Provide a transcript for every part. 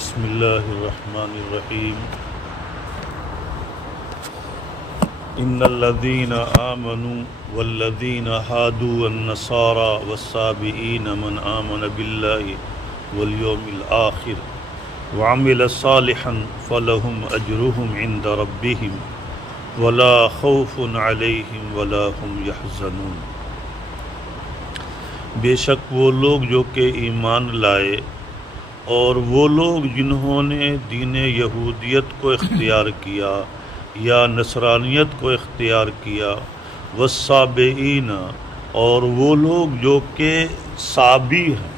بسم اللہ الرحمن الرحیم ان الذین آمنوا والذین هادوا والنصارى والصابئین من آمن باللہ والیوم الآخر وعمل صالحا فلهم اجرهم عند ربهم ولا خوف علیہم ولا هم یحزنون۔ بے شک وہ لوگ جو کہ ایمان لائے اور وہ لوگ جنہوں نے دین یہودیت کو اختیار کیا یا نصرانیت کو اختیار کیا، والصابئین اور وہ لوگ جو کہ صابی ہیں۔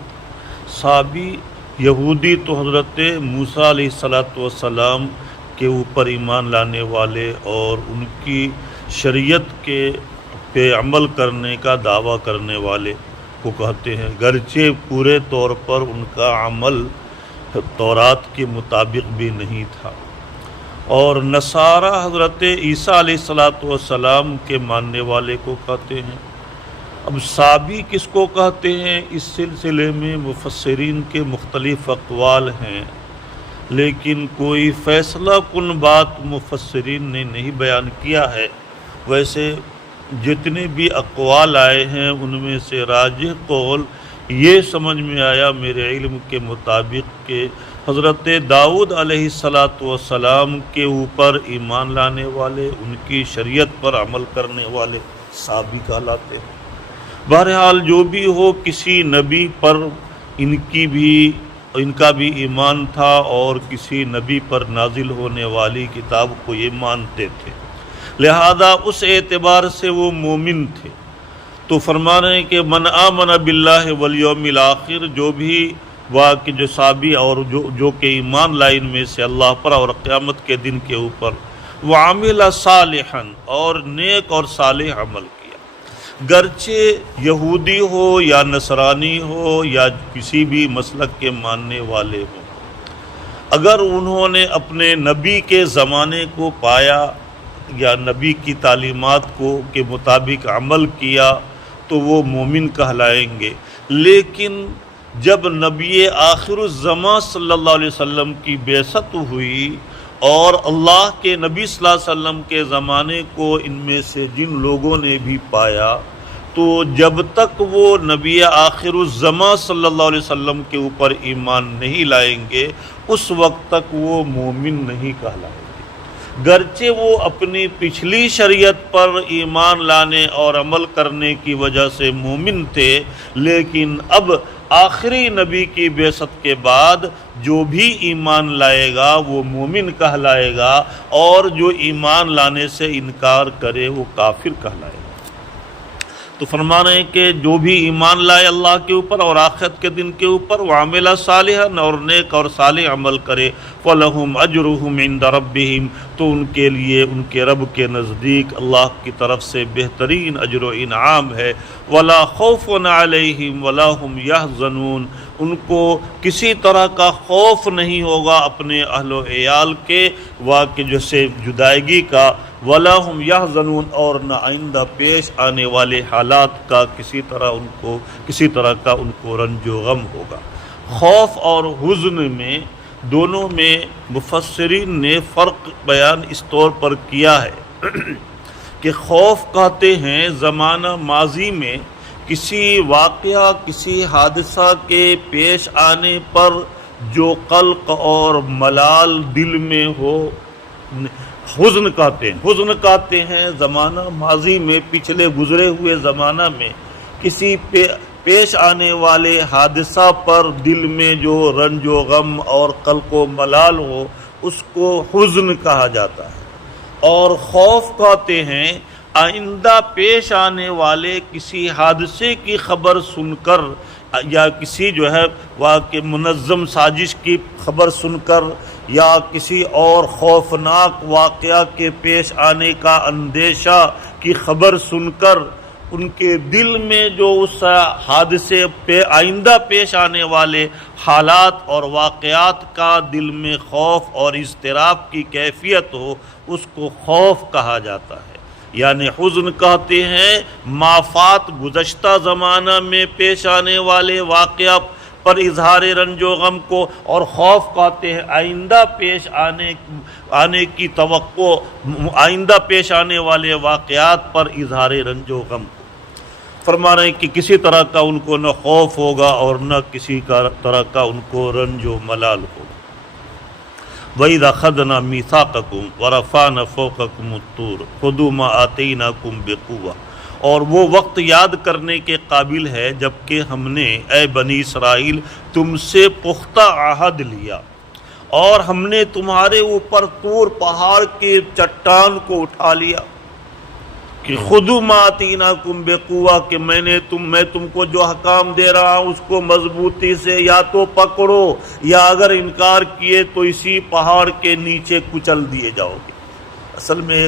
صابی یہودی تو حضرت موسیٰ علیہ السلام کے اوپر ایمان لانے والے اور ان کی شریعت کے پہ عمل کرنے کا دعویٰ کرنے والے کو کہتے ہیں، گرچہ پورے طور پر ان کا عمل تورات کے مطابق بھی نہیں تھا۔ اور نصارہ حضرت عیسیٰ علیہ السلام کے ماننے والے کو کہتے ہیں۔ اب صابی کس کو کہتے ہیں، اس سلسلے میں مفسرین کے مختلف اقوال ہیں، لیکن کوئی فیصلہ کن بات مفسرین نے نہیں بیان کیا ہے۔ ویسے جتنے بھی اقوال آئے ہیں ان میں سے راجح قول یہ سمجھ میں آیا میرے علم کے مطابق کہ حضرت داؤد علیہ السلام کے اوپر ایمان لانے والے، ان کی شریعت پر عمل کرنے والے صابی کہلاتے ہیں۔ بہرحال جو بھی ہو، کسی نبی پر ان کا بھی ایمان تھا اور کسی نبی پر نازل ہونے والی کتاب کو یہ مانتے تھے، لہذا اس اعتبار سے وہ مومن تھے۔ تو فرما رہے ہیں کہ من آمن باللہ والیوم الآخر، جو بھی واقع جو صابی اور جو کہ ایمان لائے ان میں سے اللہ پر اور قیامت کے دن کے اوپر، وعمل صالحا اور نیک اور صالح عمل کیا، گرچہ یہودی ہو یا نصرانی ہو یا کسی بھی مسلک کے ماننے والے ہوں، اگر انہوں نے اپنے نبی کے زمانے کو پایا یا نبی کی تعلیمات کو کے مطابق عمل کیا تو وہ مومن کہلائیں گے۔ لیکن جب نبی آخر الزمان صلی اللہ علیہ وسلم کی بعثت ہوئی اور اللہ کے نبی صلی اللہ علیہ وسلم کے زمانے کو ان میں سے جن لوگوں نے بھی پایا، تو جب تک وہ نبی آخر الزمان صلی اللہ علیہ وسلم کے اوپر ایمان نہیں لائیں گے، اس وقت تک وہ مومن نہیں کہلائیں گے، گرچہ وہ اپنی پچھلی شریعت پر ایمان لانے اور عمل کرنے کی وجہ سے مومن تھے، لیکن اب آخری نبی کی بعثت کے بعد جو بھی ایمان لائے گا وہ مومن کہلائے گا، اور جو ایمان لانے سے انکار کرے وہ کافر کہلائے گا۔ تو فرما رہے ہیں کہ جو بھی ایمان لائے اللہ کے اوپر اور آخرت کے دن کے اوپر، وعمل صالحا اور نیک اور صالح عمل کرے، فلہم اجرہم عند ربہم تو ان کے لیے ان کے رب کے نزدیک اللہ کی طرف سے بہترین اجر و انعام ہے، ولا خوف علیہم ولا هم یحزنون ان کو کسی طرح کا خوف نہیں ہوگا اپنے اہل و عیال کے واقع جیسے جدائیگی کا، ولا هم یحزنون اور نہ آئندہ پیش آنے والے حالات کا کسی طرح کا ان کو رنج و غم ہوگا۔ خوف اور حزن میں دونوں میں مفسرین نے فرق بیان اس طور پر کیا ہے کہ خوف کہتے ہیں زمانہ ماضی میں کسی واقعہ کسی حادثہ کے پیش آنے پر جو قلق اور ملال دل میں ہو، حزن کہتے ہیں زمانہ ماضی میں پچھلے گزرے ہوئے زمانہ میں کسی پیش آنے والے حادثہ پر دل میں جو رنج و غم اور قلق و ملال ہو اس کو حزن کہا جاتا ہے۔ اور خوف کہتے ہیں آئندہ پیش آنے والے کسی حادثے کی خبر سن کر یا کسی واقع منظم سازش کی خبر سن کر یا کسی اور خوفناک واقعہ کے پیش آنے کا اندیشہ کی خبر سن کر ان کے دل میں جو اس حادثے پہ آئندہ پیش آنے والے حالات اور واقعات کا دل میں خوف اور اضطراب کی کیفیت ہو، اس کو خوف کہا جاتا ہے۔ یعنی حزن کہتے ہیں مافات گزشتہ زمانہ میں پیش آنے والے واقعہ پر اظہار رنج و غم کو اور خوف کھاتے ہیں آئندہ پیش آنے کی توقع، آئندہ پیش آنے والے واقعات پر اظہار رنج و غم کو۔ فرما رہے ہیں کہ کسی طرح کا ان کو نہ خوف ہوگا اور نہ کسی طرح کا ان کو رنج و ملال ہوگا۔ وَإِذْ أَخَذْنَا مِيثَاقَكُمْ وَرَفَعْنَا فَوْقَكُمُ الطُّورَ خُذُوا مَا آتَيْنَاكُمْ بِقُوَّةٍ، اور وہ وقت یاد کرنے کے قابل ہے جبکہ ہم نے اے بنی اسرائیل تم سے پختہ عہد لیا اور ہم نے تمہارے اوپر طور پہاڑ کے چٹان کو اٹھا لیا کہ خُذُوا مَا آتَيْنَاكُمْ بِقُوَّةٍ، کہ میں تم کو جو حکام دے رہا ہوں اس کو مضبوطی سے یا تو پکڑو یا اگر انکار کیے تو اسی پہاڑ کے نیچے کچل دیے جاؤ گے۔ اصل میں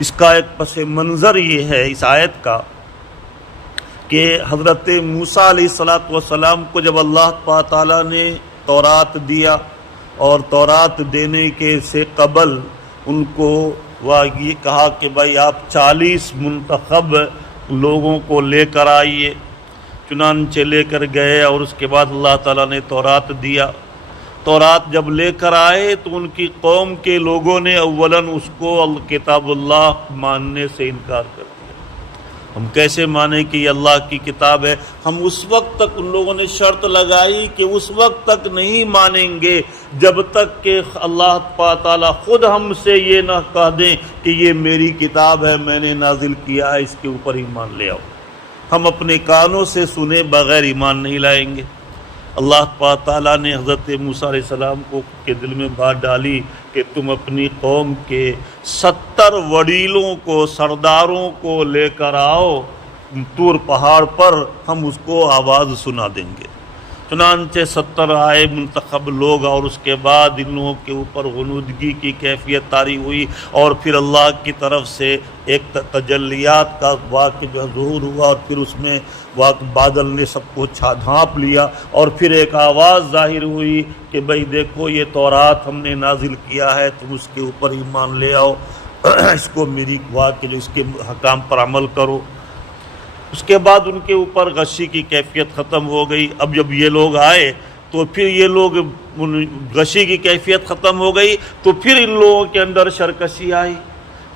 اس کا ایک پس منظر یہ ہے اس آیت کا کہ حضرت موسیٰ علیہ السلام کو جب اللہ تعالیٰ نے تورات دیا اور تورات دینے کے سے قبل ان کو یہ کہا کہ بھائی آپ 40 منتخب لوگوں کو لے کر آئیے، چنانچہ لے کر گئے اور اس کے بعد اللہ تعالیٰ نے تورات دیا۔ تورات جب لے کر آئے تو ان کی قوم کے لوگوں نے اولاً اس کو کتاب اللہ ماننے سے انکار کر دیا۔ ہم کیسے مانیں کہ یہ اللہ کی کتاب ہے؟ ہم اس وقت تک ان لوگوں نے شرط لگائی کہ اس وقت تک نہیں مانیں گے جب تک کہ اللہ تعالیٰ خود ہم سے یہ نہ کہہ دیں کہ یہ میری کتاب ہے، میں نے نازل کیا ہے، اس کے اوپر ایمان لے آؤ۔ ہم اپنے کانوں سے سنے بغیر ایمان نہیں لائیں گے۔ اللہ تعالیٰ نے حضرت موسیٰ علیہ السلام کو کے دل میں بات ڈالی کہ تم اپنی قوم کے 70 وڈیلوں کو، سرداروں کو لے کر آؤ طور پہاڑ پر، ہم اس کو آواز سنا دیں گے۔ چنانچہ 70 آئے منتخب لوگ اور اس کے بعد ان لوگوں کے اوپر غنودگی کی کیفیت طاری ہوئی اور پھر اللہ کی طرف سے ایک تجلیات کا واقعہ جو ظہور ہوا اور پھر اس میں بادل نے سب کو ڈھانپ لیا اور پھر ایک آواز ظاہر ہوئی کہ بھئی دیکھو یہ تورات ہم نے نازل کیا ہے، تم اس کے اوپر ایمان لے آؤ، اس کو میری واقعہ اس کے حکام پر عمل کرو۔ اس کے بعد ان کے اوپر غشی کی کیفیت ختم ہو گئی۔ اب جب یہ لوگ آئے تو پھر یہ لوگ غشی کی کیفیت ختم ہو گئی تو پھر ان لوگوں کے اندر سرکشی آئی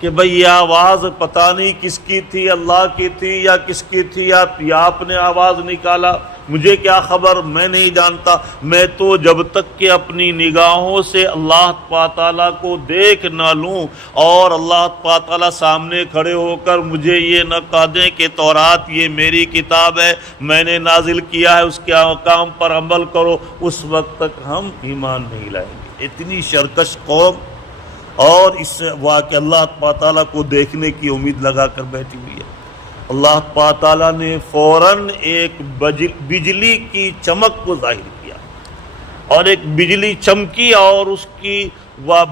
کہ بھئی یہ آواز پتہ نہیں کس کی تھی، اللہ کی تھی یا کس کی تھی، یا آپ نے آواز نکالا، مجھے کیا خبر، میں نہیں جانتا۔ میں تو جب تک کہ اپنی نگاہوں سے اللہ تعالیٰ کو دیکھ نہ لوں اور اللہ تعالیٰ سامنے کھڑے ہو کر مجھے یہ نہ کہہ دیں کہ تورات یہ میری کتاب ہے، میں نے نازل کیا ہے، اس کے احکام پر عمل کرو، اس وقت تک ہم ایمان نہیں لائیں گے۔ اتنی سرکش قوم اور اس واقعہ اللہ تعالیٰ کو دیکھنے کی امید لگا کر بیٹھی ہوئی ہے۔ اللہ تعالیٰ نے فوراً ایک بجلی کی چمک کو ظاہر کیا اور ایک بجلی چمکی اور اس کی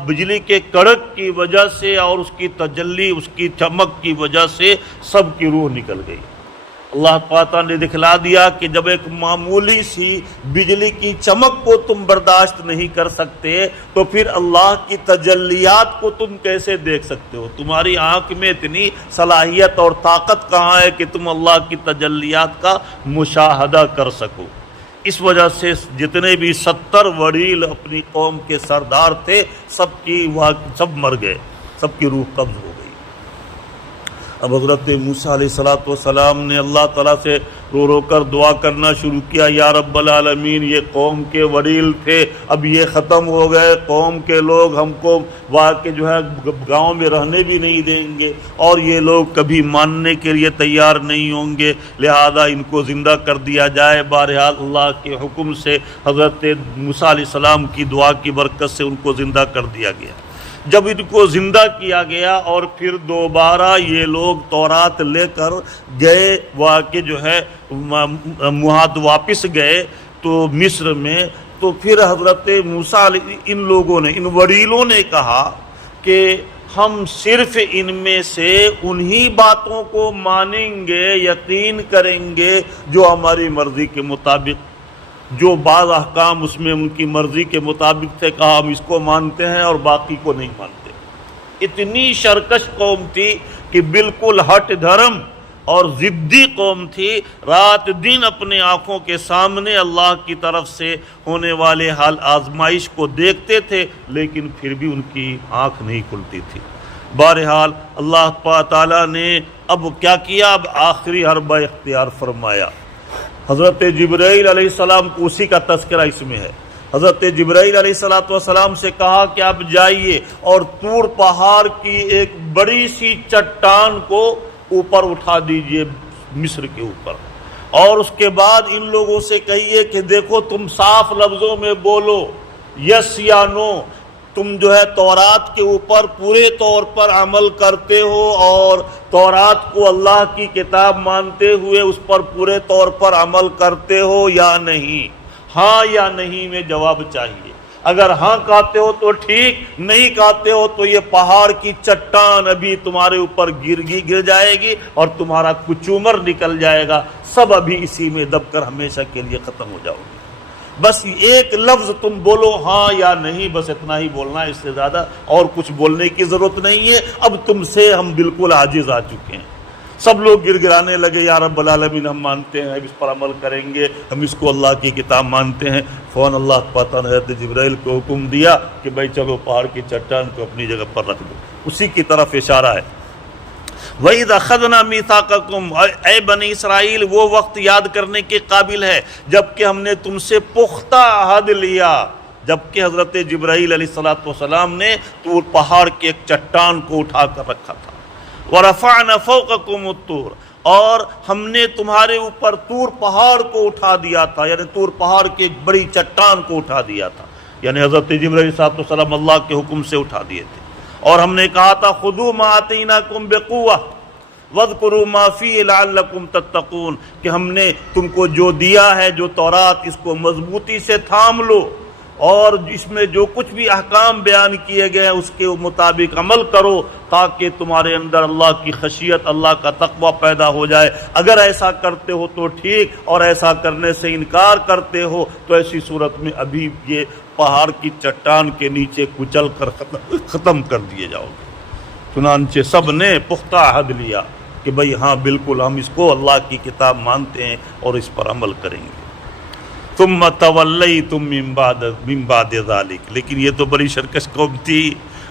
بجلی کے کڑک کی وجہ سے اور اس کی تجلی، اس کی چمک کی وجہ سے سب کی روح نکل گئی۔ اللہ تعالیٰ نے دکھلا دیا کہ جب ایک معمولی سی بجلی کی چمک کو تم برداشت نہیں کر سکتے تو پھر اللہ کی تجلیات کو تم کیسے دیکھ سکتے ہو؟ تمہاری آنکھ میں اتنی صلاحیت اور طاقت کہاں ہے کہ تم اللہ کی تجلیات کا مشاہدہ کر سکو؟ اس وجہ سے جتنے بھی 70 وڈیل اپنی قوم کے سردار تھے سب مر گئے، سب کی روح قبض ہو گئی۔ اب حضرت موسیٰ علیہ السلام نے اللہ تعالیٰ سے رو رو کر دعا کرنا شروع کیا، یا رب العالمین یہ قوم کے وڈیل تھے، اب یہ ختم ہو گئے، قوم کے لوگ ہم کو واقع جو ہے گاؤں میں رہنے بھی نہیں دیں گے اور یہ لوگ کبھی ماننے کے لیے تیار نہیں ہوں گے، لہذا ان کو زندہ کر دیا جائے۔ بہرحال اللہ کے حکم سے حضرت موسیٰ علیہ السلام کی دعا کی برکت سے ان کو زندہ کر دیا گیا۔ جب ان کو زندہ کیا گیا اور پھر دوبارہ یہ لوگ تورات لے کر گئے، واقع جو ہے واپس گئے تو مصر میں، تو پھر حضرت موسیٰ علیہ ان لوگوں نے، ان وڈیلوں نے کہا کہ ہم صرف ان میں سے انہی باتوں کو مانیں گے، یقین کریں گے جو ہماری مرضی کے مطابق، جو بعض احکام اس میں ان کی مرضی کے مطابق تھے، کہا ہم اس کو مانتے ہیں اور باقی کو نہیں مانتے۔ اتنی سرکش قوم تھی کہ بالکل ہٹ دھرم اور ضدی قوم تھی، رات دن اپنے آنکھوں کے سامنے اللہ کی طرف سے ہونے والے حال آزمائش کو دیکھتے تھے، لیکن پھر بھی ان کی آنکھ نہیں کھلتی تھی۔ بہرحال اللہ تعالیٰ نے اب کیا کیا؟ اب آخری حربہ اختیار فرمایا۔ حضرت جبرائیل علیہ السلام کو اسی کا تذکرہ اس میں ہے۔ حضرت جبرائیل علیہ السلام سے کہا کہ آپ جائیے اور طور پہاڑ کی ایک بڑی سی چٹان کو اوپر اٹھا دیجئے مصر کے اوپر، اور اس کے بعد ان لوگوں سے کہیے کہ دیکھو تم صاف لفظوں میں بولو یس یا نو، تم جو ہے تورات کے اوپر پورے طور پر عمل کرتے ہو اور تورات کو اللہ کی کتاب مانتے ہوئے اس پر پورے طور پر عمل کرتے ہو یا نہیں؟ ہاں یا نہیں میں جواب چاہیے۔ اگر ہاں کہتے ہو تو ٹھیک، نہیں کہتے ہو تو یہ پہاڑ کی چٹان ابھی تمہارے اوپر گر جائے گی اور تمہارا کچومر نکل جائے گا، سب ابھی اسی میں دب کر ہمیشہ کے لیے ختم ہو جاؤ گے۔ بس ایک لفظ تم بولو ہاں یا نہیں، بس اتنا ہی بولنا ہے، اس سے زیادہ اور کچھ بولنے کی ضرورت نہیں ہے۔ اب تم سے ہم بالکل عاجز آ چکے ہیں۔ سب لوگ گر گرانے لگے، یا رب العالمین ہم مانتے ہیں، اس پر عمل کریں گے، ہم اس کو اللہ کی کتاب مانتے ہیں۔ فوراً اللہ پتہ نے حضرت جبرائیل کو حکم دیا کہ بھائی چلو پہاڑ کی چٹان کو اپنی جگہ پر رکھ دو۔ اسی کی طرف اشارہ ہے۔ وَإِذْ أَخَذْنَا مِيثَاقَكُمْ، اے بنی اسرائیل وہ وقت یاد کرنے کے قابل ہے جب کہ ہم نے تم سے پختہ عہد لیا، جبکہ حضرت جبرائیل علیہ السلام نے طور پہاڑ کے ایک چٹان کو اٹھا کر رکھا تھا۔ وَرَفَعْنَا فَوْقَكُمُ الطُّورَ، اور ہم نے تمہارے اوپر طور پہاڑ کو اٹھا دیا تھا، یعنی طور پہاڑ کی ایک بڑی چٹان کو اٹھا دیا تھا، یعنی حضرت جبرائیل علیہ السلام اللہ کے حکم سے اٹھا دیے تھے۔ اور ہم نے کہا تھا خُذُوا مَا آتَيْنَاكُمْ بِقُوَّةٍ وَاذْكُرُوا مَا فِيهِ لَعَلَّكُمْ تَتَّقُونَ، کہ ہم نے تم کو جو دیا ہے، جو تورات، اس کو مضبوطی سے تھام لو اور اس میں جو کچھ بھی احکام بیان کیے گئے ہیں اس کے مطابق عمل کرو، تاکہ تمہارے اندر اللہ کی خشیت، اللہ کا تقوی پیدا ہو جائے۔ اگر ایسا کرتے ہو تو ٹھیک، اور ایسا کرنے سے انکار کرتے ہو تو ایسی صورت میں ابھی یہ پہاڑ کی چٹان کے نیچے کچل کر ختم کر دیے جاؤ گے۔ چنانچہ سب نے پختہ عہد لیا کہ بھئی ہاں بالکل ہم اس کو اللہ کی کتاب مانتے ہیں اور اس پر عمل کریں گے۔ ثم تولیتم من بعد ذلک، لیکن یہ تو بڑی سرکش قوم تھی،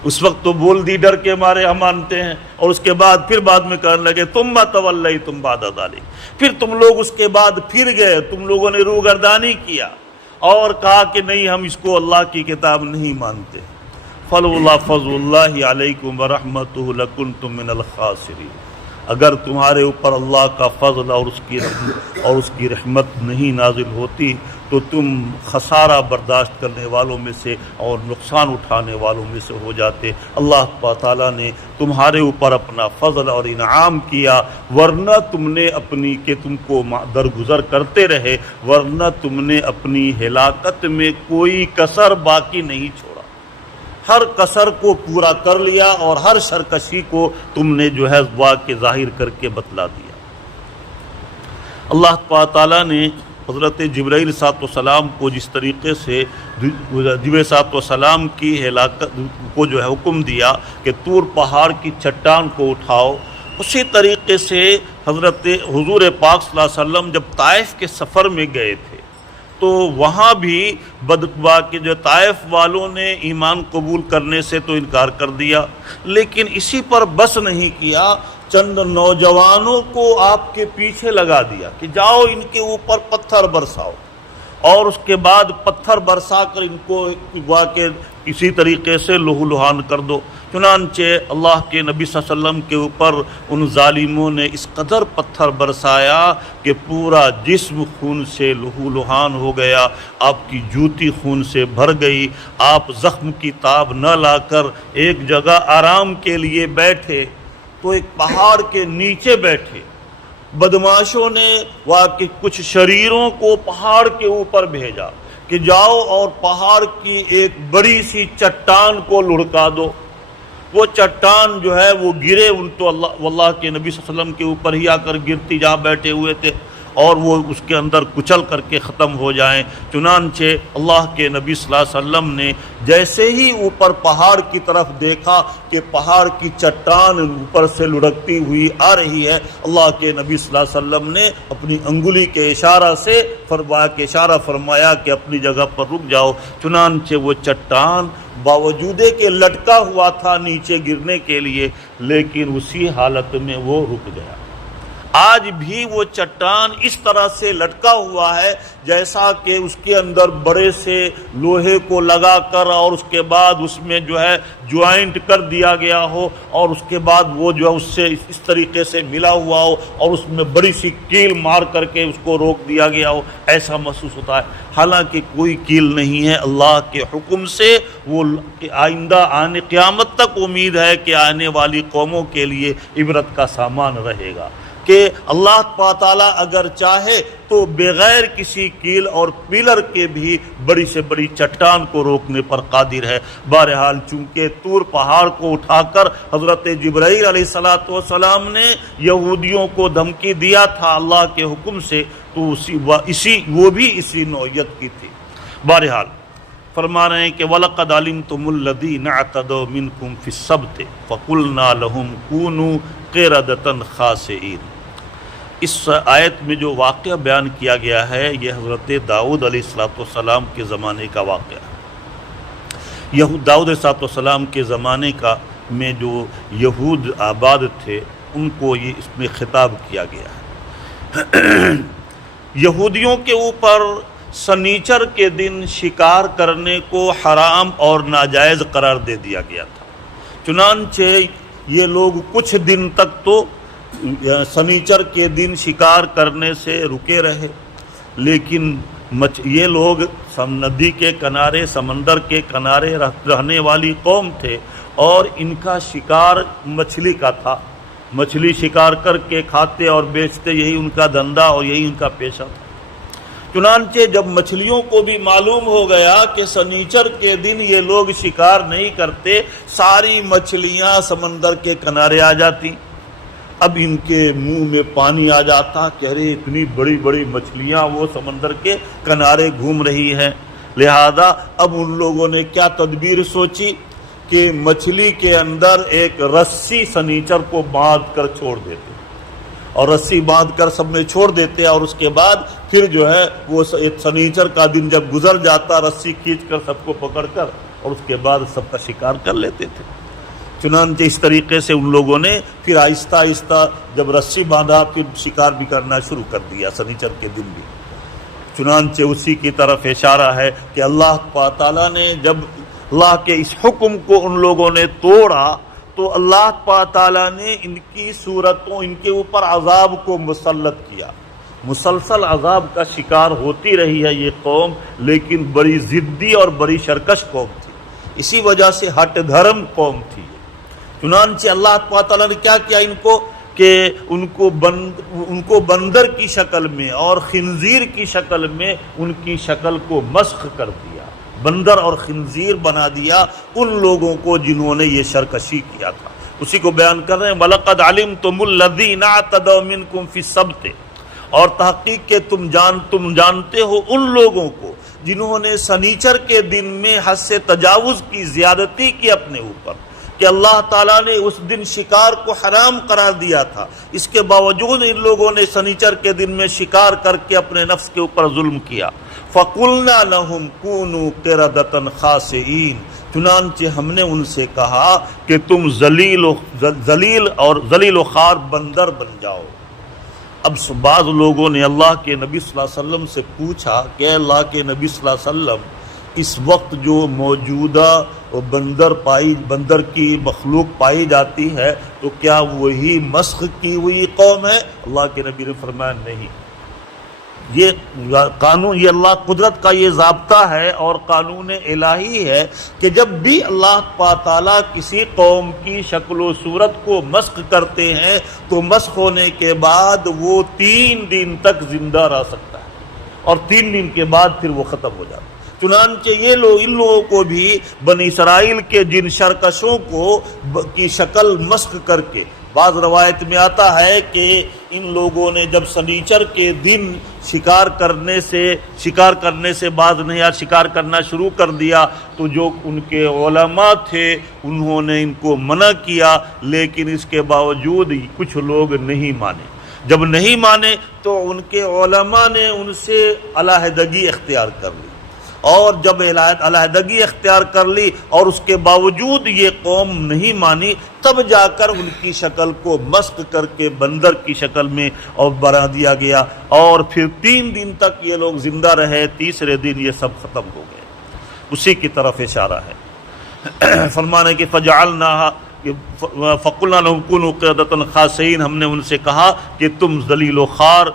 اس وقت تو بول دی ڈر کے مارے ہم مانتے ہیں، اور اس کے بعد پھر بعد میں کہنے لگے ثم تولیتم بعد ذلک، پھر تم لوگ اس کے بعد پھر گئے، تم لوگوں نے روگردانی کیا اور کہا کہ نہیں ہم اس کو اللہ کی کتاب نہیں مانتے۔ فلولا فضل اللہ علیکم ورحمتہ لکنتم من الخاسرین، اگر تمہارے اوپر اللہ کا فضل اور اس کی رحمت نہیں نازل ہوتی تو تم خسارہ برداشت کرنے والوں میں سے اور نقصان اٹھانے والوں میں سے ہو جاتے۔ اللہ تعالیٰ نے تمہارے اوپر اپنا فضل اور انعام کیا، ورنہ تم نے اپنی کہ تم کو درگزر کرتے رہے، ورنہ تم نے اپنی ہلاکت میں کوئی کسر باقی نہیں چھوڑا، ہر کسر کو پورا کر لیا اور ہر سرکشی کو تم نے جو ہے واقع ظاہر کر کے بتلا دیا۔ اللہ تعالیٰ نے حضرت جبرائیل صاحب السلام کو جس طریقے سے جبرائیل صاحب السلام کی ہلاکت کو جو ہے حکم دیا کہ طور پہاڑ کی چٹان کو اٹھاؤ، اسی طریقے سے حضرت حضور پاک صلی اللہ علیہ وسلم جب طائف کے سفر میں گئے تھے تو وہاں بھی بدقوا کہ جو طائف والوں نے ایمان قبول کرنے سے تو انکار کر دیا، لیکن اسی پر بس نہیں کیا، چند نوجوانوں کو آپ کے پیچھے لگا دیا کہ جاؤ ان کے اوپر پتھر برساؤ، اور اس کے بعد پتھر برسا کر ان کو واقع اسی طریقے سے لہو لہان کر دو۔ چنانچہ اللہ کے نبی صلی اللہ علیہ وسلم کے اوپر ان ظالموں نے اس قدر پتھر برسایا کہ پورا جسم خون سے لہو لہان ہو گیا، آپ کی جوتی خون سے بھر گئی، آپ زخم کی تاب نہ لا کر ایک جگہ آرام کے لیے بیٹھے تو ایک پہاڑ کے نیچے بیٹھے، بدماشوں نے واقعی کچھ شریروں کو پہاڑ کے اوپر بھیجا کہ جاؤ اور پہاڑ کی ایک بڑی سی چٹان کو لڑکا دو۔ وہ چٹان جو ہے وہ گرے، ان تو اللہ کے نبی صلی اللہ علیہ وسلم کے اوپر ہی آ کر گرتی، جہاں بیٹھے ہوئے تھے، اور وہ اس کے اندر کچل کر کے ختم ہو جائیں۔ چنانچہ اللہ کے نبی صلی اللہ علیہ وسلم نے جیسے ہی اوپر پہاڑ کی طرف دیکھا کہ پہاڑ کی چٹان اوپر سے لڑکتی ہوئی آ رہی ہے، اللہ کے نبی صلی اللہ علیہ وسلم نے اپنی انگلی کے اشارہ سے فرمایا کہ اپنی جگہ پر رک جاؤ۔ چنانچہ وہ چٹان باوجود کہ لٹکا ہوا تھا نیچے گرنے کے لیے، لیکن اسی حالت میں وہ رک گیا۔ آج بھی وہ چٹان اس طرح سے لٹکا ہوا ہے جیسا کہ اس کے اندر بڑے سے لوہے کو لگا کر اور اس کے بعد اس میں جو ہے جوائنٹ کر دیا گیا ہو، اور اس کے بعد وہ جو ہے اس سے اس طریقے سے ملا ہوا ہو اور اس میں بڑی سی کیل مار کر کے اس کو روک دیا گیا ہو، ایسا محسوس ہوتا ہے۔ حالانکہ کوئی کیل نہیں ہے، اللہ کے حکم سے وہ آئندہ آنے قیامت تک امید ہے کہ آنے والی قوموں کے لیے عبرت کا سامان رہے گا کہ اللہ تعالیٰ اگر چاہے تو بغیر کسی کیل اور پلر کے بھی بڑی سے بڑی چٹان کو روکنے پر قادر ہے۔ بہرحال چونکہ طور پہاڑ کو اٹھا کر حضرت جبرائیل علیہ السلام نے یہودیوں کو دھمکی دیا تھا اللہ کے حکم سے، تو وہ بھی اسی نوعیت کی تھی۔ بہرحال فرما رہے ہیں کہ وَلَقَدْ عَلِمْتُمُ الَّذِينَ اعْتَدَوْا مِنْكُمْ فِي السَّبْتِ فَقُلْنَا لَهُمْ كُونُوا قِرَدَةً خَاسِئِينَ۔ اس آیت میں جو واقعہ بیان کیا گیا ہے یہ حضرت داؤد علیہ السلام کے زمانے کا واقعہ ہے۔ داؤد علیہ السلام کے زمانے کا میں جو یہود آباد تھے ان کو یہ اس میں خطاب کیا گیا ہے۔ یہودیوں کے اوپر سنیچر کے دن شکار کرنے کو حرام اور ناجائز قرار دے دیا گیا تھا، چنانچہ یہ لوگ کچھ دن تک تو سنیچر کے دن شکار کرنے سے رکے رہے، لیکن یہ لوگ ندی کے کنارے، سمندر کے کنارے رہنے والی قوم تھے اور ان کا شکار مچھلی کا تھا، مچھلی شکار کر کے کھاتے اور بیچتے، یہی ان کا دھندا اور یہی ان کا پیشہ تھا۔ چنانچہ جب مچھلیوں کو بھی معلوم ہو گیا کہ سنیچر کے دن یہ لوگ شکار نہیں کرتے، ساری مچھلیاں سمندر کے کنارے آ جاتی۔ اب ان کے منہ میں پانی آ جاتا کہ ارے اتنی بڑی بڑی مچھلیاں وہ سمندر کے کنارے گھوم رہی ہیں۔ لہذا اب ان لوگوں نے کیا تدبیر سوچی کہ مچھلی کے اندر ایک رسی سنیچر کو باندھ کر چھوڑ دیتے، اور رسی باندھ کر سب میں چھوڑ دیتے، اور اس کے بعد پھر جو ہے وہ سنیچر کا دن جب گزر جاتا رسی کھینچ کر سب کو پکڑ کر اور اس کے بعد سب کا شکار کر لیتے تھے۔ چنانچہ اس طریقے سے ان لوگوں نے پھر آہستہ آہستہ جب رسی باندھا پھر شکار بھی کرنا شروع کر دیا سنیچر کے دن بھی۔ چنانچہ اسی کی طرف اشارہ ہے کہ اللہ تعالیٰ نے جب اللہ کے اس حکم کو ان لوگوں نے توڑا تو اللہ تعالیٰ نے ان کی صورتوں، ان کے اوپر عذاب کو مسلط کیا۔ مسلسل عذاب کا شکار ہوتی رہی ہے یہ قوم، لیکن بڑی ضدی اور بڑی شرکش قوم تھی، اسی وجہ سے ہٹ دھرم قوم تھی۔ چنانچہ اللہ تعالیٰ نے کیا کیا ان کو کہ ان کو بندر کی شکل میں اور خنزیر کی شکل میں ان کی شکل کو مسخ کر دیا، بندر اور خنزیر بنا دیا ان لوگوں کو جنہوں نے یہ سرکشی کیا تھا۔ اسی کو بیان کر رہے ہیں وَلَقَدْ عَلِمْتُمُ الَّذِينَ اعْتَدَوْا مِنْكُمْ فِي السَّبْتِ، اور تحقیق کہ تم جانتے ہو ان لوگوں کو جنہوں نے سنیچر کے دن میں حد سے تجاوز کی، زیادتی کی اپنے اوپر، کہ اللہ تعالیٰ نے اس دن شکار کو حرام قرار دیا تھا، اس کے باوجود ان لوگوں نے سنیچر کے دن میں شکار کر کے اپنے نفس کے اوپر ظلم کیا۔ فَقُلْنَا لَهُمْ كُونُوا قِرَدَةً خَاسِئِينَ، چنانچہ ہم نے ان سے کہا کہ تم ذلیل و خوار بندر بن جاؤ۔ اب بعض لوگوں نے اللہ کے نبی صلی اللہ علیہ وسلم سے پوچھا کہ اللہ کے نبی صلی اللہ علیہ وسلم، اس وقت جو موجودہ بندر کی مخلوق پائی جاتی ہے تو کیا وہی مسخ کی ہوئی قوم ہے؟ اللہ کے نبی نے فرمایا نہیں، یہ قانون، یہ اللہ قدرت کا یہ ضابطہ ہے اور قانون الہی ہے کہ جب بھی اللہ تعالیٰ کسی قوم کی شکل و صورت کو مسخ کرتے ہیں تو مسخ ہونے کے بعد وہ 3 دن تک زندہ رہ سکتا ہے اور 3 دن کے بعد پھر وہ ختم ہو جاتا ہے۔ چنانچہ ان لوگوں کو بھی بنی اسرائیل کے جن سرکشوں کی شکل مسخ کر کے، بعض روایت میں آتا ہے کہ ان لوگوں نے جب سنیچر کے دن شکار کرنے سے باز نہیں آیا، شکار کرنا شروع کر دیا، تو جو ان کے علماء تھے انہوں نے ان کو منع کیا، لیکن اس کے باوجود کچھ لوگ نہیں مانے۔ جب نہیں مانے تو ان کے علماء نے ان سے علیحدگی اختیار کر لی، اور جب علیحدگی اختیار کر لی اور اس کے باوجود یہ قوم نہیں مانی، تب جا کر ان کی شکل کو مسخ کر کے بندر کی شکل میں اور بنا دیا گیا، اور پھر 3 دن تک یہ لوگ زندہ رہے، تیسرے دن یہ سب ختم ہو گئے۔ اسی کی طرف اشارہ ہے، فرمانے کہ فَقُلْنَا لَهُمْ كُونُوا قِرَدَةً خَاسِئِينَ، ہم نے ان سے کہا کہ تم ذلیل و خوار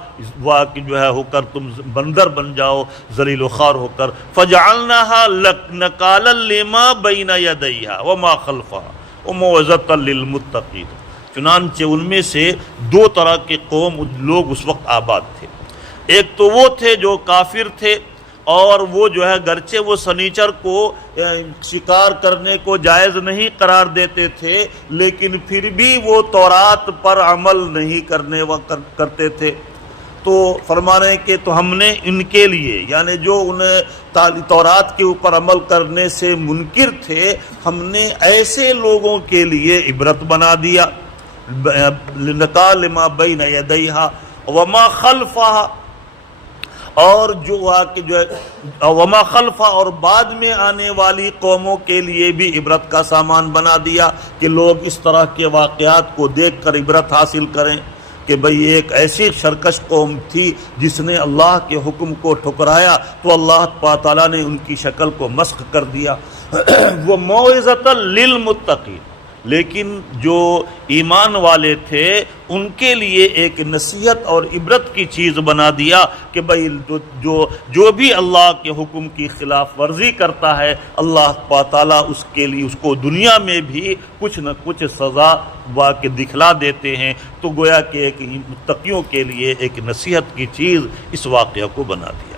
جو ہے ہو کر تم بندر بن جاؤ، ذلیل و خوار ہو کر۔ فَجَعَلْنَاهَا نَكَالًا لِمَا بَيْنَ يَدَيْهَا وَمَا خَلْفَهَا وَمَوْعِظَةً لِلْمُتَّقِينَ۔ چنانچہ ان میں سے 2 طرح کے قوم لوگ اس وقت آباد تھے۔ ایک تو وہ تھے جو کافر تھے، اور وہ جو ہے گرچہ وہ سنیچر کو شکار کرنے کو جائز نہیں قرار دیتے تھے، لیکن پھر بھی وہ تورات پر عمل نہیں کرتے تھے۔ تو فرما رہے ہیں کہ تو ہم نے ان کے لیے، یعنی جو انہیں تورات کے اوپر عمل کرنے سے منکر تھے، ہم نے ایسے لوگوں کے لیے عبرت بنا دیا، لِنَكَالَ لِمَا بَيْنَ يَدَيْهَا وَمَا خَلْفَهَا، اور وما خلفہ، اور بعد میں آنے والی قوموں کے لیے بھی عبرت کا سامان بنا دیا، کہ لوگ اس طرح کے واقعات کو دیکھ کر عبرت حاصل کریں کہ بھئی ایک ایسی سرکش قوم تھی جس نے اللہ کے حکم کو ٹھکرایا، تو اللہ تعالیٰ نے ان کی شکل کو مسخ کر دیا۔ وہ موعظۃ للمتقین، لیکن جو ایمان والے تھے ان کے لیے ایک نصیحت اور عبرت کی چیز بنا دیا کہ بھئی جو بھی اللہ کے حکم کی خلاف ورزی کرتا ہے، اللہ تعالیٰ اس کے لیے اس کو دنیا میں بھی کچھ نہ کچھ سزا واقع دکھلا دیتے ہیں۔ تو گویا کہ ایک متقیوں کے لیے ایک نصیحت کی چیز اس واقعہ کو بنا دیا۔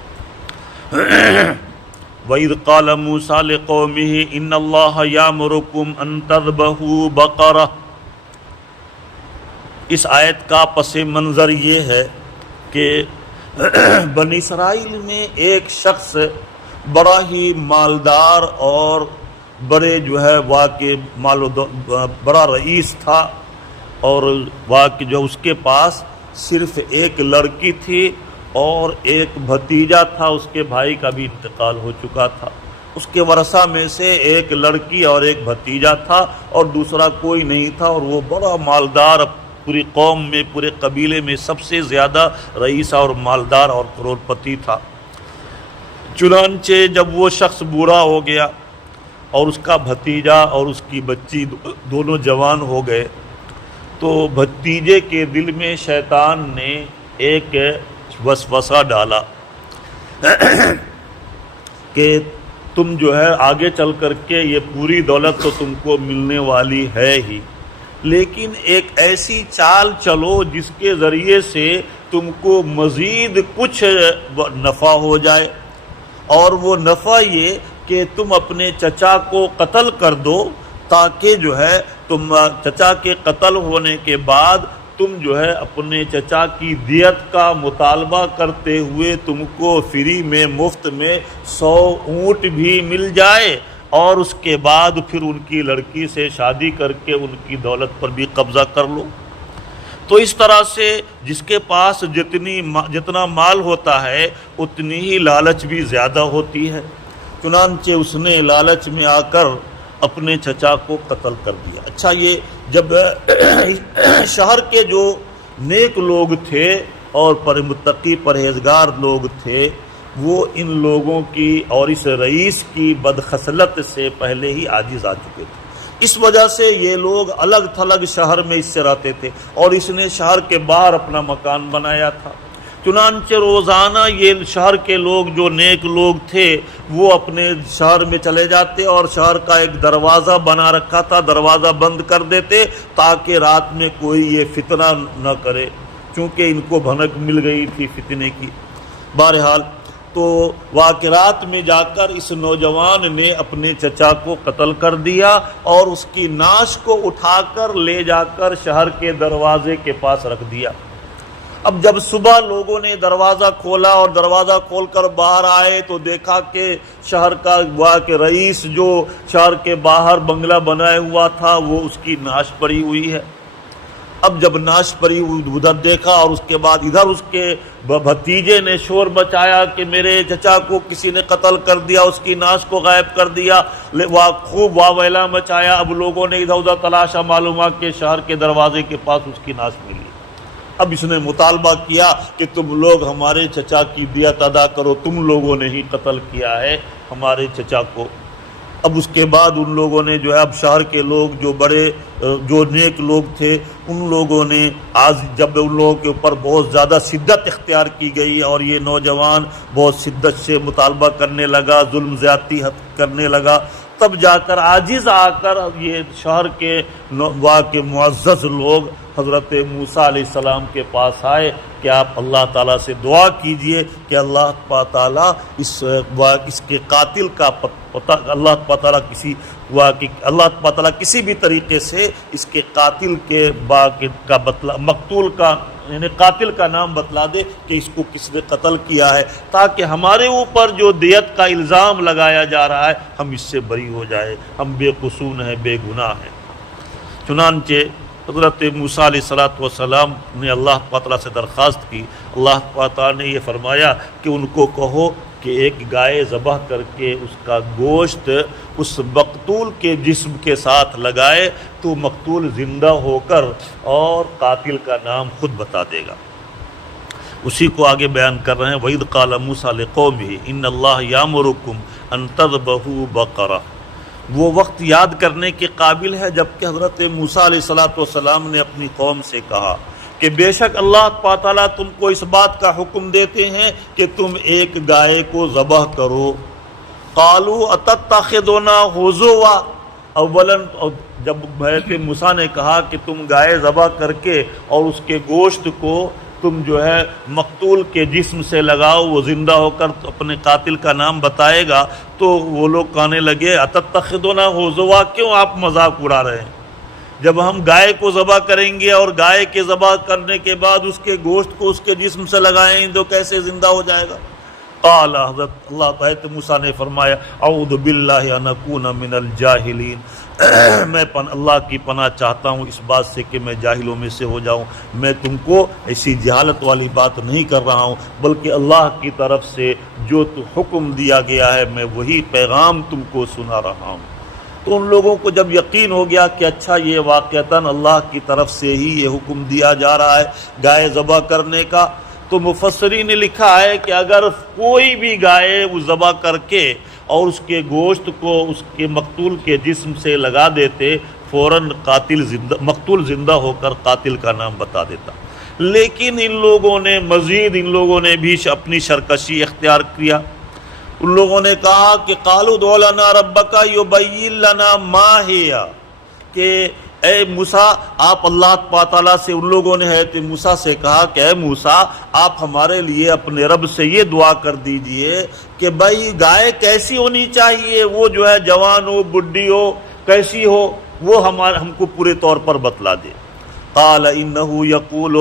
وَإِذْ قَالَ مُوسَىٰ لِقَوْمِهِ إِنَّ اللَّهَ يَأْمُرُكُمْ أَن تَذْبَحُوا بَقَرَةً۔ اس آیت کا پس منظر یہ ہے کہ بنی اسرائیل میں ایک شخص بڑا ہی مالدار اور بڑے جو ہے بڑا رئیس تھا، اور جو اس کے پاس صرف ایک لڑکی تھی اور ایک بھتیجا تھا، اس کے بھائی کا بھی انتقال ہو چکا تھا۔ اس کے ورثہ میں سے ایک لڑکی اور ایک بھتیجا تھا، اور دوسرا کوئی نہیں تھا، اور وہ بڑا مالدار، پوری قوم میں، پورے قبیلے میں سب سے زیادہ رئیس اور مالدار اور کروڑ پتی تھا۔ چنانچہ جب وہ شخص بوڑھا ہو گیا اور اس کا بھتیجا اور اس کی بچی دونوں جوان ہو گئے، تو بھتیجے کے دل میں شیطان نے ایک وسوسہ ڈالا کہ تم جو ہے آگے چل کر کے یہ پوری دولت تو تم کو ملنے والی ہے ہی، لیکن ایک ایسی چال چلو جس کے ذریعے سے تم کو مزید کچھ نفع ہو جائے، اور وہ نفع یہ کہ تم اپنے چچا کو قتل کر دو، تاکہ جو ہے تم چچا کے قتل ہونے کے بعد تم جو ہے اپنے چچا کی دیت کا مطالبہ کرتے ہوئے تم کو فری میں، مفت میں 100 اونٹ بھی مل جائے، اور اس کے بعد پھر ان کی لڑکی سے شادی کر کے ان کی دولت پر بھی قبضہ کر لو۔ تو اس طرح سے جس کے پاس جتنا مال ہوتا ہے اتنی ہی لالچ بھی زیادہ ہوتی ہے۔ چنانچہ اس نے لالچ میں آ کر اپنے چچا کو قتل کر دیا۔ اچھا، یہ جب شہر کے جو نیک لوگ تھے اور متقی پرہیزگار لوگ تھے، وہ ان لوگوں کی اور اس رئیس کی بدخصلت سے پہلے ہی عاجز آ چکے تھے۔ اس وجہ سے یہ لوگ الگ تھلگ شہر میں اس سے رہتے تھے، اور اس نے شہر کے باہر اپنا مکان بنایا تھا۔ چنانچہ روزانہ یہ شہر کے لوگ جو نیک لوگ تھے وہ اپنے شہر میں چلے جاتے اور شہر کا ایک دروازہ بنا رکھا تھا، دروازہ بند کر دیتے تاکہ رات میں کوئی یہ فتنہ نہ کرے، چونکہ ان کو بھنک مل گئی تھی فتنے کی۔ بہرحال تو واقعات میں جا کر اس نوجوان نے اپنے چچا کو قتل کر دیا اور اس کی ناش کو اٹھا کر لے جا کر شہر کے دروازے کے پاس رکھ دیا۔ اب جب صبح لوگوں نے دروازہ کھولا اور دروازہ کھول کر باہر آئے تو دیکھا کہ شہر کا رئیس جو شہر کے باہر بنگلہ بنایا ہوا تھا وہ اس کی نعش پڑی ہوئی ہے۔ اب جب نعش پڑی ہوئی ادھر دیکھا اور اس کے بعد ادھر اس کے بھتیجے نے شور مچایا کہ میرے چچا کو کسی نے قتل کر دیا، اس کی نعش کو غائب کر دیا، خوب واویلا مچایا۔ اب لوگوں نے ادھر ادھر تلاشا، معلوم ہوا کہ شہر کے دروازے کے پاس اس کی نعش ملی۔ اب اس نے مطالبہ کیا کہ تم لوگ ہمارے چچا کی دیت ادا کرو، تم لوگوں نے ہی قتل کیا ہے ہمارے چچا کو۔ اب اس کے بعد ان لوگوں نے جو ہے اب شہر کے لوگ جو بڑے جو نیک لوگ تھے ان لوگوں نے آج جب ان لوگوں کے اوپر بہت زیادہ شدت اختیار کی گئی اور یہ نوجوان بہت شدت سے مطالبہ کرنے لگا، ظلم زیادتی کرنے لگا، تب جا کر عاجز آ کر یہ شہر کے معزز لوگ حضرت موسیٰ علیہ السلام کے پاس آئے کہ آپ اللہ تعالیٰ سے دعا کیجئے کہ اللہ تعالیٰ اس کے قاتل کا پتہ اللہ تعالیٰ کسی بھی طریقے سے اس کے قاتل کے مقتول کا یعنی قاتل کا نام بتلا دے کہ اس کو کس نے قتل کیا ہے، تاکہ ہمارے اوپر جو دیت کا الزام لگایا جا رہا ہے ہم اس سے بری ہو جائے، ہم بے قصور ہیں، بے گناہ ہیں۔ چنانچہ حضرت موسیٰ علیہ السلام نے اللہ تعالیٰ سے درخواست کی، اللہ تعالیٰ نے یہ فرمایا کہ ان کو کہو کہ ایک گائے ذبح کر کے اس کا گوشت اس مقتول کے جسم کے ساتھ لگائے تو مقتول زندہ ہو کر اور قاتل کا نام خود بتا دے گا۔ اسی کو آگے بیان کر رہے ہیں، وَإِذْ قَالَ مُوسَىٰ لِقَوْمِهِ إِنَّ اللَّهَ يَأْمُرُكُمْ أَن تَذْبَحُوا بَقَرَةً۔ وہ وقت یاد کرنے کے قابل ہے جب کہ حضرت موسیٰ علیہ السلام نے اپنی قوم سے کہا کہ بے شک اللہ تعالیٰ تم کو اس بات کا حکم دیتے ہیں کہ تم ایک گائے کو ذبح کرو۔ قالوا اتتخذنا ہزوا، اولاً جب حضرت موسیٰ نے کہا کہ تم گائے ذبح کر کے اور اس کے گوشت کو تم جو ہے مقتول کے جسم سے لگاؤ، وہ زندہ ہو کر اپنے قاتل کا نام بتائے گا، تو وہ لوگ کہنے لگے اتتخذنا ہزوا، کیوں آپ مذاق اڑا رہے ہیں؟ جب ہم گائے کو ذبح کریں گے اور گائے کے ذبح کرنے کے بعد اس کے گوشت کو اس کے جسم سے لگائیں تو کیسے زندہ ہو جائے گا؟ قال حضرت اللہ تعالیٰ موسیٰ نے فرمایا اعوذ باللہ ان اکون من الجاہلین، میں اللہ کی پناہ چاہتا ہوں اس بات سے کہ میں جاہلوں میں سے ہو جاؤں۔ میں تم کو ایسی جہالت والی بات نہیں کر رہا ہوں، بلکہ اللہ کی طرف سے جو حکم دیا گیا ہے میں وہی پیغام تم کو سنا رہا ہوں۔ تو ان لوگوں کو جب یقین ہو گیا کہ اچھا یہ واقعتاً اللہ کی طرف سے ہی یہ حکم دیا جا رہا ہے گائے ذبح کرنے کا، تو مفسرین نے لکھا ہے کہ اگر کوئی بھی گائے وہ ذبح کر کے اور اس کے گوشت کو اس کے مقتول کے جسم سے لگا دیتے، فوراً مقتول زندہ ہو کر قاتل کا نام بتا دیتا۔ لیکن ان لوگوں نے بھی اپنی سرکشی اختیار کیا۔ ان لوگوں نے کہا کہ قالوا ادع لنا ربک یبین لنا ما ہی، کہ اے موسیٰ آپ اللہ تعالیٰ سے، ان لوگوں نے حضرت موسیٰ سے کہا کہ اے موسیٰ آپ ہمارے لیے اپنے رب سے یہ دعا کر دیجئے کہ بھائی گائے کیسی ہونی چاہیے، وہ جو ہے جوان ہو بڈھی ہو کیسی ہو، وہ ہم کو پورے طور پر بتلا دے۔ قال انہ یقول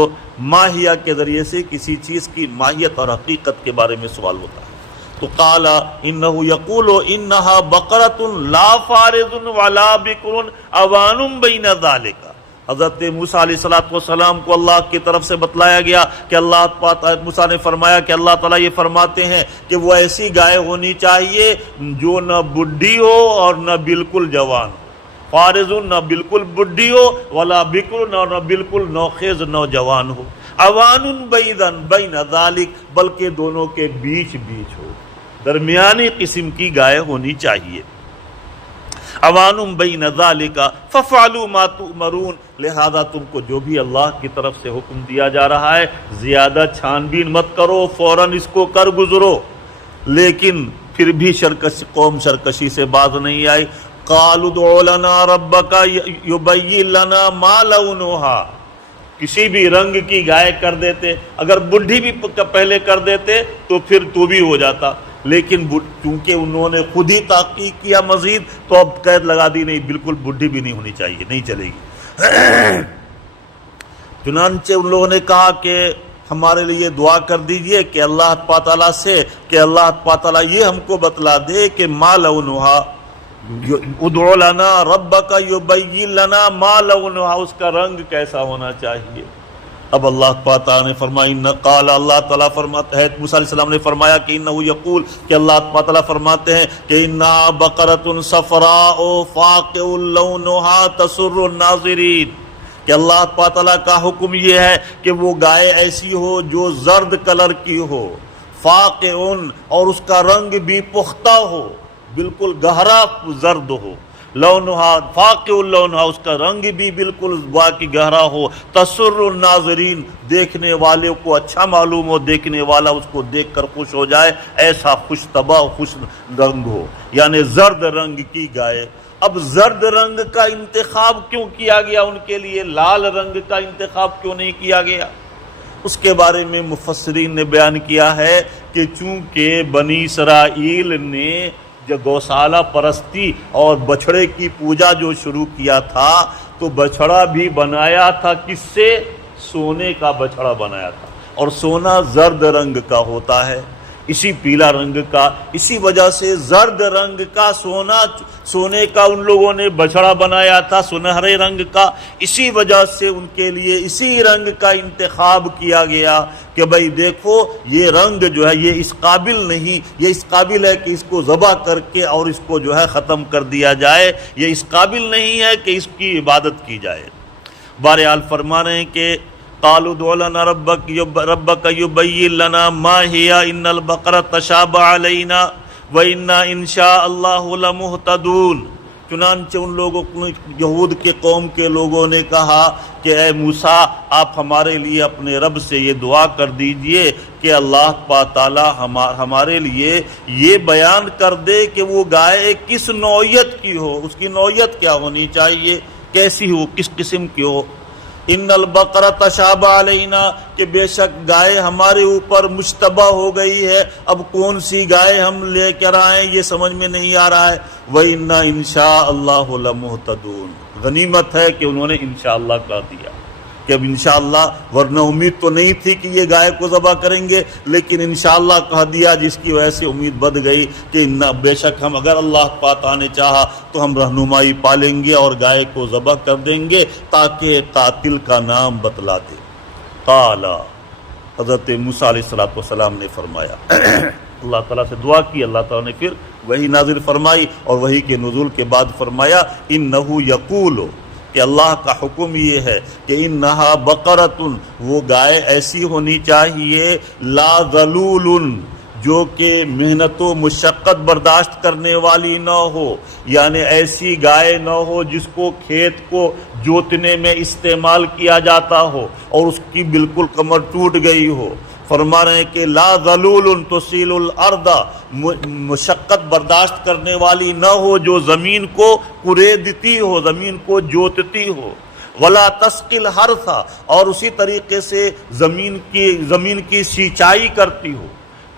ماہیہ کے ذریعے سے کسی چیز کی ماہیت اور حقیقت کے بارے میں سوال ہوتا ہے، تو قال انہ یقول انہا بقرۃ لا فارض ولا بکر اوان بین ذالک۔ حضرت موسیٰ علیہ السلام کو اللہ کی طرف سے بتلایا گیا کہ موسیٰ نے فرمایا کہ اللہ تعالیٰ یہ فرماتے ہیں کہ وہ ایسی گائے ہونی چاہیے جو نہ بڈھی ہو اور نہ بالکل جوان ہو، فارض نہ بالکل بڈھی ہو، ولا بکر نہ بالکل نوخیز نوجوان ہو، اوان بین ذالک بلکہ دونوں کے بیچ ہو، درمیانی قسم کی گائے ہونی چاہیے۔ اوان بین ذالک ففعلوا ما تؤمرون، لہذا تم کو جو بھی اللہ کی طرف سے حکم دیا جا رہا ہے زیادہ چھان بین مت کرو، فوراً اس کو کر گزرو۔ لیکن پھر بھی قوم سرکشی سے باز نہیں آئی۔ قالوا ادع لنا ربک یبین لنا ما لونھا، کسی بھی رنگ کی گائے کر دیتے، اگر بڈھی بھی پہلے کر دیتے تو پھر تو بھی ہو جاتا، لیکن چونکہ انہوں نے خود ہی تحقیق کیا مزید تو اب قید لگا دی نہیں، بالکل بڈھی بھی نہیں ہونی چاہیے، نہیں چلے گی۔ چنانچہ ان لوگوں نے کہا کہ ہمارے لیے دعا کر دیجئے کہ اللہ تعالیٰ سے کہ اللہ تعالیٰ یہ ہم کو بتلا دے کہ ما لونہا، ادعو لنا ربک یبین لنا ما لونہا، اس کا رنگ کیسا ہونا چاہیے۔ اب اللہ تعالیٰ نے فرمایا قال، اللہ تعالیٰ فرماتے ہیں، موسیٰ علیہ السلام نے فرمایا کہ انہو یقول، کہ اللہ تعالیٰ فرماتے ہیں کہ انہا بقرۃ صفراء فاقع لونہا تسر الناظرین، کہ اللہ تعالیٰ کا حکم یہ ہے کہ وہ گائے ایسی ہو جو زرد کلر کی ہو، فاقع، اور اس کا رنگ بھی پختہ ہو، بالکل گہرا زرد ہو، لونہا فاقع لونہا، اس کا رنگ بھی بالکل باقی گہرا ہو، تسر الناظرین، دیکھنے والے کو اچھا معلوم ہو، دیکھنے والا اس کو دیکھ کر خوش ہو جائے، ایسا خوش طبع خوش رنگ ہو، یعنی زرد رنگ کی گائے۔ اب زرد رنگ کا انتخاب کیوں کیا گیا ان کے لیے، لال رنگ کا انتخاب کیوں نہیں کیا گیا؟ اس کے بارے میں مفسرین نے بیان کیا ہے کہ چونکہ بنی اسرائیل نے جو گوشالہ پرستی اور بچھڑے کی پوجا جو شروع کیا تھا، تو بچھڑا بھی بنایا تھا کس سے؟ سونے کا بچھڑا بنایا تھا، اور سونا زرد رنگ کا ہوتا ہے، اسی پیلا رنگ کا، اسی وجہ سے زرد رنگ کا سونے کا ان لوگوں نے بچھڑا بنایا تھا، سنہرے رنگ کا، اسی وجہ سے ان کے لیے اسی رنگ کا انتخاب کیا گیا کہ بھئی دیکھو یہ رنگ جو ہے یہ اس قابل نہیں، یہ اس قابل ہے کہ اس کو ذبح کر کے اور اس کو جو ہے ختم کر دیا جائے، یہ اس قابل نہیں ہے کہ اس کی عبادت کی جائے۔ بہرحال فرما رہے ہیں کہ قالوا ادع لنا ربک یبین لنا ما ہی ان البقرۃ تشابہ علینا وإنا ان شاء اللہ لمہتدون۔ چنانچہ ان لوگوں یہود کے قوم کے لوگوں نے کہا کہ اے موسیٰ، آپ ہمارے لیے اپنے رب سے یہ دعا کر دیجئے کہ اللہ تعالیٰ ہمارے لیے یہ بیان کر دے کہ وہ گائے کس نوعیت کی ہو، اس کی نوعیت کیا ہونی چاہیے، کیسی ہو، کس قسم کی ہو۔ ان البقرۃ تشابہ علینا، کہ بے شک گائے ہمارے اوپر مشتبہ ہو گئی ہے، اب کون سی گائے ہم لے کر آئیں یہ سمجھ میں نہیں آ رہا ہے۔ وَإِنَّا إِن شَاءَ اللَّهُ لَمُهْتَدُونَ، غنیمت ہے کہ انہوں نے انشاءاللہ کہہ دیا کہ اب انشاءاللہ، ورنہ امید تو نہیں تھی کہ یہ گائے کو ذبح کریں گے، لیکن انشاءاللہ کہہ دیا، جس کی وجہ سے امید بڑھ گئی کہ بے شک ہم اگر اللہ تعالیٰ نے چاہا تو ہم رہنمائی پالیں گے اور گائے کو ذبح کر دیں گے تاکہ قاتل کا نام بتلا دے۔ قال، حضرت موسیٰ علیہ السلام نے فرمایا، اللہ تعالیٰ سے دعا کی، اللہ تعالیٰ نے پھر وحی نازل فرمائی، اور وحی کے نزول کے بعد فرمایا انہو یقول، کہ اللہ کا حکم یہ ہے کہ انہا بقرۃ، وہ گائے ایسی ہونی چاہیے، لا ذلول، جو کہ محنت و مشقت برداشت کرنے والی نہ ہو، یعنی ایسی گائے نہ ہو جس کو کھیت کو جوتنے میں استعمال کیا جاتا ہو اور اس کی بالکل کمر ٹوٹ گئی ہو۔ فرما رہے ہیں کہ لا ذلول تسیل الارض، مشقت برداشت کرنے والی نہ ہو جو زمین کو کریدتی ہو، زمین کو جوتتی ہو، ولا تسقی الحرث، اور اسی طریقے سے زمین کی سینچائی کرتی ہو،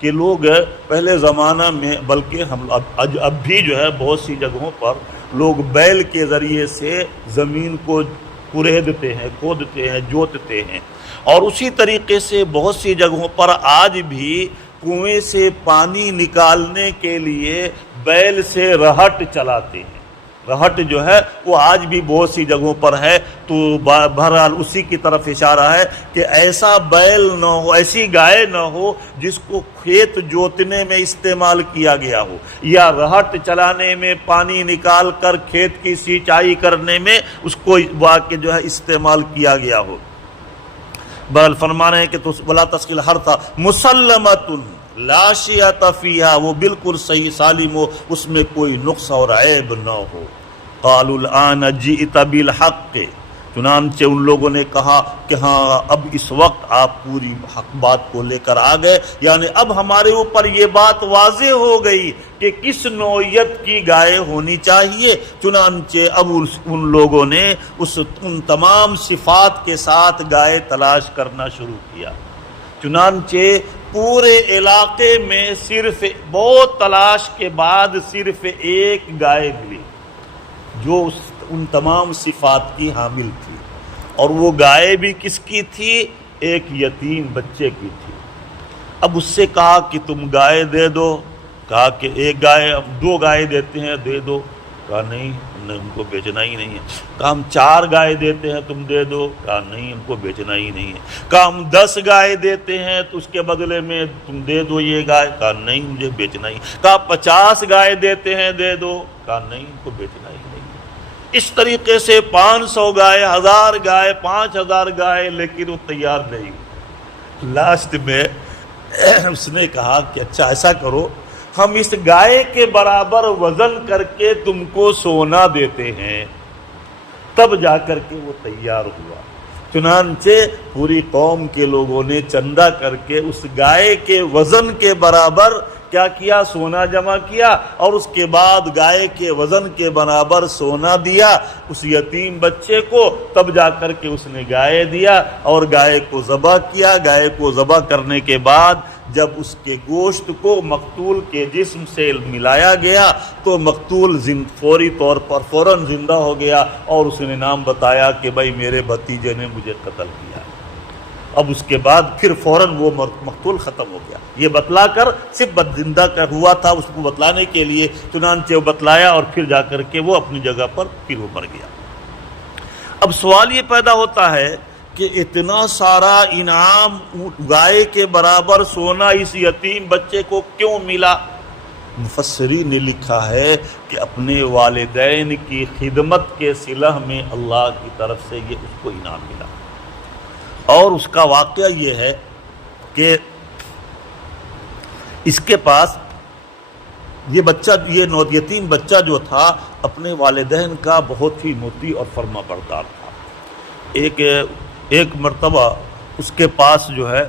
کہ لوگ پہلے زمانہ میں، بلکہ ہم اب بھی جو ہے بہت سی جگہوں پر لوگ بیل کے ذریعے سے زمین کو کریدتے ہیں، کھودتے ہیں، جوتتے ہیں، اور اسی طریقے سے بہت سی جگہوں پر آج بھی کنویں سے پانی نکالنے کے لیے بیل سے رہٹ چلاتے ہیں۔ رہٹ جو ہے وہ آج بھی بہت سی جگہوں پر ہے، تو بہرحال اسی کی طرف اشارہ ہے کہ ایسا بیل نہ ہو، ایسی گائے نہ ہو جس کو کھیت جوتنے میں استعمال کیا گیا ہو، یا رہٹ چلانے میں، پانی نکال کر کھیت کی سینچائی کرنے میں اس کو واقع جو ہے استعمال کیا گیا ہو۔ بہرحال فرما رہے ہیں کہ ولا تسقی الحرث مسلمۃ لا شیۃ فیہا، وہ بالکل صحیح سالم ہو، اس میں کوئی نقص اور عیب نہ ہو۔ قالوا الآن جئت بالحق، چنانچہ ان لوگوں نے کہا کہ ہاں اب اس وقت آپ پوری حق بات کو لے کر آ گئے، یعنی اب ہمارے اوپر یہ بات واضح ہو گئی کہ کس نوعیت کی گائے ہونی چاہیے۔ چنانچہ اب ان لوگوں نے ان تمام صفات کے ساتھ گائے تلاش کرنا شروع کیا۔ چنانچہ پورے علاقے میں صرف بہت تلاش کے بعد صرف ایک گائے ملی جو ان تمام صفات کی حامل تھی، اور وہ گائے بھی کس کی تھی؟ ایک یتیم بچے کی تھی۔ اب اس سے کہا کہ تم گائے دے دو، کہا کہ ایک گائے، دو گائے دیتے ہیں دے دو، کہا نہیں، ہم نے ان کو بیچنا ہی نہیں ہے۔ کہا ہم 4 گائے دیتے ہیں تم دے دو، کہا نہیں، ان کو بیچنا ہی نہیں ہے۔ کہا ہم 10 گائے دیتے ہیں تو اس کے بدلے میں تم دے دو یہ گائے، کہا نہیں، مجھے بیچنا ہی۔ کہا 50 گائے دیتے ہیں دے دو، کہا نہیں، ان کو بیچنا ہی نہیں ہے۔ اس طریقے سے 500 گائے، 1000 گائے، 5000 گائے، لیکن وہ تیار نہیں ہوئی۔ لاسٹ میں اس نے کہا کہ اچھا ایسا کرو، ہم اس گائے کے برابر وزن کر کے تم کو سونا دیتے ہیں، تب جا کر کے وہ تیار ہوا۔ چنانچہ پوری قوم کے لوگوں نے چندہ کر کے اس گائے کے وزن کے برابر کیا کیا؟ سونا جمع کیا، اور اس کے بعد گائے کے وزن کے برابر سونا دیا اس یتیم بچے کو، تب جا کر کے اس نے گائے دیا اور گائے کو ذبح کیا۔ گائے کو ذبح کرنے کے بعد جب اس کے گوشت کو مقتول کے جسم سے ملایا گیا تو مقتول فوری طور پر فوراً زندہ ہو گیا، اور اس نے نام بتایا کہ بھائی میرے بھتیجے نے مجھے قتل کیا۔ اب اس کے بعد پھر فوراً وہ مقتول ختم ہو گیا۔ یہ بتلا کر صرف زندہ ہوا تھا اس کو بتلانے کے لیے، چنانچہ وہ بتلایا اور پھر جا کر کے وہ اپنی جگہ پر پھر وہ مر گیا۔ اب سوال یہ پیدا ہوتا ہے کہ اتنا سارا انعام گائے کے برابر سونا اس یتیم بچے کو کیوں ملا؟ مفسرین نے لکھا ہے کہ اپنے والدین کی خدمت کے صلہ میں اللہ کی طرف سے یہ اس کو انعام ملا۔ اور اس کا واقعہ یہ ہے کہ اس کے پاس یہ بچہ، یہ یتیم بچہ جو تھا اپنے والدین کا بہت ہی مطیع اور فرما بردار تھا۔ ایک مرتبہ اس کے پاس جو ہے،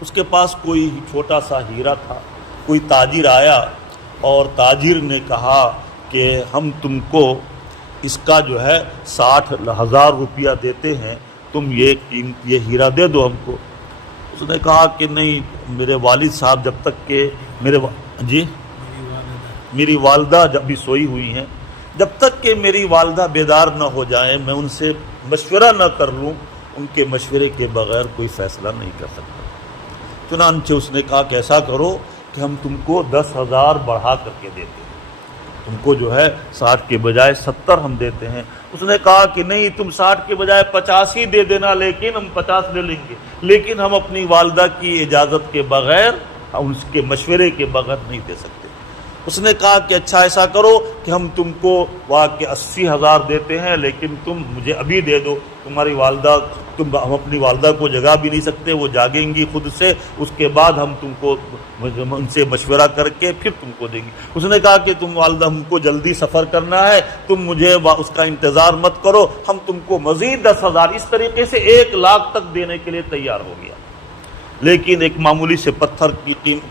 اس کے پاس کوئی چھوٹا سا ہیرا تھا۔ کوئی تاجر آیا اور تاجر نے کہا کہ ہم تم کو اس کا جو ہے 60,000 روپیہ دیتے ہیں، تم یہ ہیرا دے دو ہم کو۔ اس نے کہا کہ نہیں، میرے والد صاحب جب تک کہ میری والدہ جب بھی سوئی ہوئی ہیں، جب تک کہ میری والدہ بیدار نہ ہو جائیں، میں ان سے مشورہ نہ کر لوں، ان کے مشورے کے بغیر کوئی فیصلہ نہیں کر سکتا۔ چنانچہ اس نے کہا کہ ایسا کرو کہ ہم تم کو 10,000 بڑھا کر کے دیتے ہیں، تم کو جو ہے 60 کے بجائے 70 ہم دیتے ہیں۔ اس نے کہا کہ نہیں، تم 60 کے بجائے 50 ہی دے دینا، لیکن ہم 50 لے لیں گے، لیکن ہم اپنی والدہ کی اجازت کے بغیر، اس کے مشورے کے بغیر نہیں دے سکتے۔ اس نے کہا کہ اچھا ایسا کرو کہ ہم تم کو 80,000 دیتے ہیں، لیکن تم مجھے ابھی دے دو، تمہاری والدہ، ہم اپنی والدہ کو جگا بھی نہیں سکتے، وہ جاگیں گی خود سے، اس کے بعد ہم تم کو ان سے مشورہ کر کے پھر تم کو دیں گے۔ اس نے کہا کہ تم والدہ، ہم کو جلدی سفر کرنا ہے، تم مجھے اس کا انتظار مت کرو، ہم تم کو مزید 10,000، اس طریقے سے 1 لاکھ تک دینے کے لیے تیار ہو گیا۔ لیکن ایک معمولی سے پتھر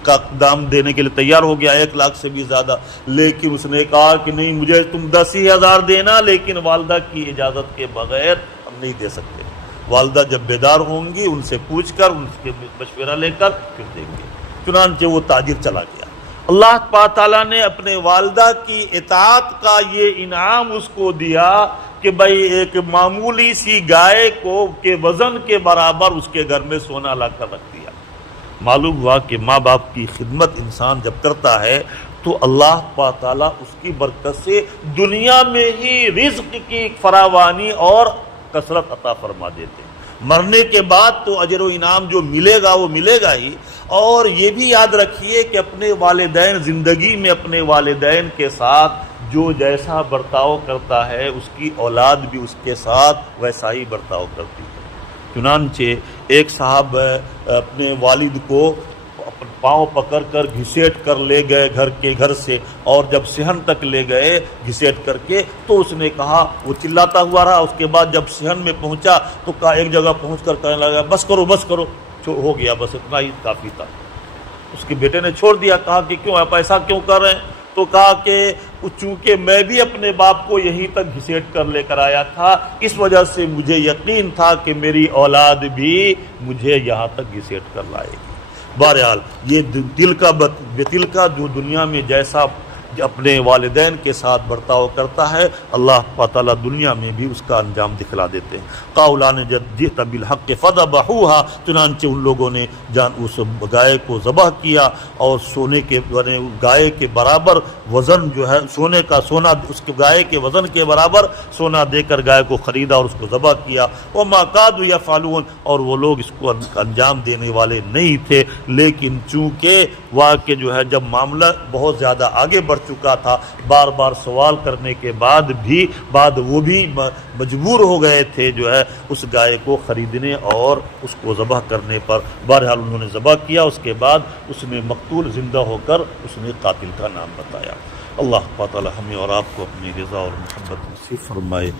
کا دام دینے کے لیے تیار ہو گیا، 1 لاکھ سے بھی زیادہ، لیکن اس نے کہا کہ نہیں، مجھے تم 10,000 دینا، لیکن والدہ کی اجازت کے بغیر ہم نہیں دے سکتے۔ والدہ جب بیدار ہوں گی ان سے پوچھ کر، ان کے مشورہ لے کر پھر دیں گے۔ چنانچہ وہ تاجر چلا گیا۔ اللہ تعالیٰ نے اپنے والدہ کی اطاعت کا یہ انعام اس کو دیا کہ بھائی ایک معمولی سی گائے کو کے وزن کے برابر اس کے گھر میں سونا لا کر رکھ دیا۔ معلوم ہوا کہ ماں باپ کی خدمت انسان جب کرتا ہے تو اللہ تعالیٰ اس کی برکت سے دنیا میں ہی رزق کی فراوانی اور کثرت عطا فرما دیتے ہیں۔ مرنے کے بعد تو اجر و انعام جو ملے گا وہ ملے گا ہی، اور یہ بھی یاد رکھیے کہ اپنے والدین، زندگی میں اپنے والدین کے ساتھ جو جیسا برتاؤ کرتا ہے اس کی اولاد بھی اس کے ساتھ ویسا ہی برتاؤ کرتی ہے۔ چنانچہ ایک صاحب اپنے والد کو پاؤں پکڑ کر گھسیٹ کر لے گئے گھر سے، اور جب صحن تک لے گئے گھسیٹ کر کے، تو اس نے کہا، وہ چلاتا ہوا رہا، اس کے بعد جب صحن میں پہنچا تو کہا، ایک جگہ پہنچ کر کہنے لگا بس کرو بس کرو، ہو گیا، بس اتنا ہی کافی تھا۔ اس کے بیٹے نے چھوڑ دیا، کہا کہ کیوں آپ ایسا کیوں کر رہے ہیں؟ تو کہا کہ چونکہ میں بھی اپنے باپ کو یہیں تک گھسیٹ کر لے کر آیا تھا، اس وجہ سے مجھے یقین تھا کہ میری اولاد بھی مجھے یہاں تک گھسیٹ کر لائے گی۔ بہرحال یہ دل کا جو دنیا میں جیسا اپنے والدین کے ساتھ برتاؤ کرتا ہے اللہ تعالیٰ دنیا میں بھی اس کا انجام دکھلا دیتے ہیں۔ قولا نے جب جئت بالحق فذبحوها، چنانچہ ان لوگوں نے اس گائے کو ذبح کیا اور سونے کے گائے کے برابر وزن جو ہے سونے کا سونا اس کے گائے کے وزن کے برابر سونا دے کر گائے کو خریدا اور اس کو ذبح کیا۔ وما كادوا يفعلون، اور وہ لوگ اس کو انجام دینے والے نہیں تھے، لیکن چونکہ واقع جو ہے جب معاملہ بہت زیادہ آگے بڑھ چکا تھا، بار بار سوال کرنے کے بعد وہ بھی مجبور ہو گئے تھے جو ہے اس گائے کو خریدنے اور اس کو ذبح کرنے پر۔ بہرحال انہوں نے ذبح کیا، اس کے بعد اس میں مقتول زندہ ہو کر اس نے قاتل کا نام بتایا۔ اللہ تعالی ہمیں اور آپ کو اپنی رضا اور محبت نصیب فرمائے۔